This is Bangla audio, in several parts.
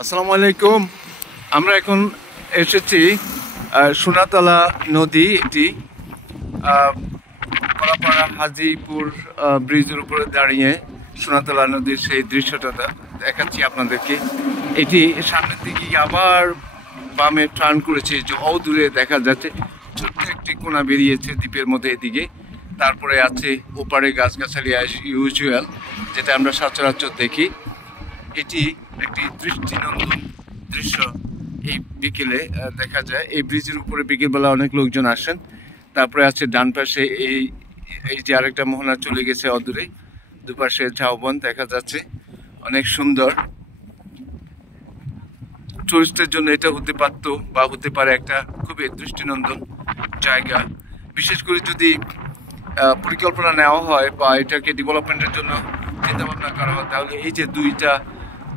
আসসালামু আলাইকুম। আমরা এখন এসেছি সোনাতলা নদী, এটি কলাপাড়া হাজিপুর ব্রিজের উপরে দাঁড়িয়ে সোনাতলা নদীর সেই দৃশ্যটা দেখাচ্ছি আপনাদেরকে। এটি সামনের দিকে আবার বামে টার্ন করেছে, যে দূরে দেখা যাচ্ছে ছোট্ট একটি কোনা বেরিয়েছে দ্বীপের মধ্যে এদিকে। তারপরে আছে ওপারে গাছগাছালি ইউজুয়াল, যেটা আমরা সচরাচর দেখি। এটি একটি দৃষ্টিনন্দন দৃশ্য এই বিকেলে দেখা যায়। এই ব্রিজের উপরে বিকেলবেলা অনেক লোকজন আসেন। তারপরে আছে ডান পাশে এই যে আরেকটা মোহনা চলে গেছে অদূরে, দুপাশে ঝাউবন দেখা যাচ্ছে, অনেক সুন্দর। টুরিস্টের জন্য এটা হতে পারতো বা হতে পারে একটা খুবই দৃষ্টিনন্দন জায়গা। বিশেষ করে যদি পরিকল্পনা নেওয়া হয় বা এটাকে ডেভেলপমেন্টের জন্য চিন্তা ভাবনা করা হয়, তাহলে এই যে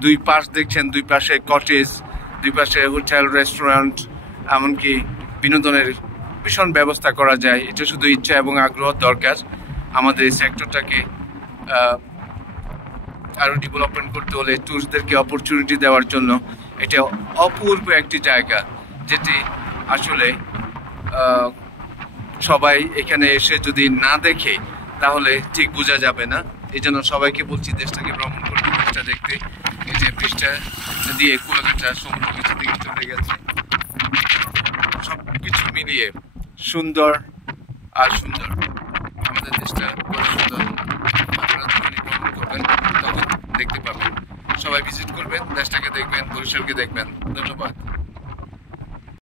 দুই পাশ দেখছেন, দুই পাশে কটেজ, দুই পাশে হোটেল, রেস্টুরেন্ট, এমনকি বিনোদনের ভীষণ ব্যবস্থা করা যায়। এটা শুধু ইচ্ছা এবং আগ্রহ দরকার। আমাদের এই সেক্টরটাকে আরও ডেভেলপমেন্ট করতে হলে টুরিস্টদেরকে অপরচুনিটি দেওয়ার জন্য এটা অপূর্ব একটি জায়গা, যেটি আসলে সবাই এখানে এসে যদি না দেখে তাহলে ঠিক বোঝা যাবে না। এই জন্য সবাইকে বলছি দেশটাকে ভ্রমণ করতে, দেশটা দেখতে। এই যে ব্রিজটা দিয়ে কুয়াকাটা সমুদ্র কিছু দিকে চলে গেছে, সব কিছু মিলিয়ে সুন্দর আর সুন্দর। আমাদের দেশটা খুব সুন্দর। আপনারা যখনই ভ্রমণ করবেন তখন দেখতে পাবেন। সবাই ভিজিট করবেন, দেশটাকে দেখবেন, বরিশালকে দেখবেন। ধন্যবাদ।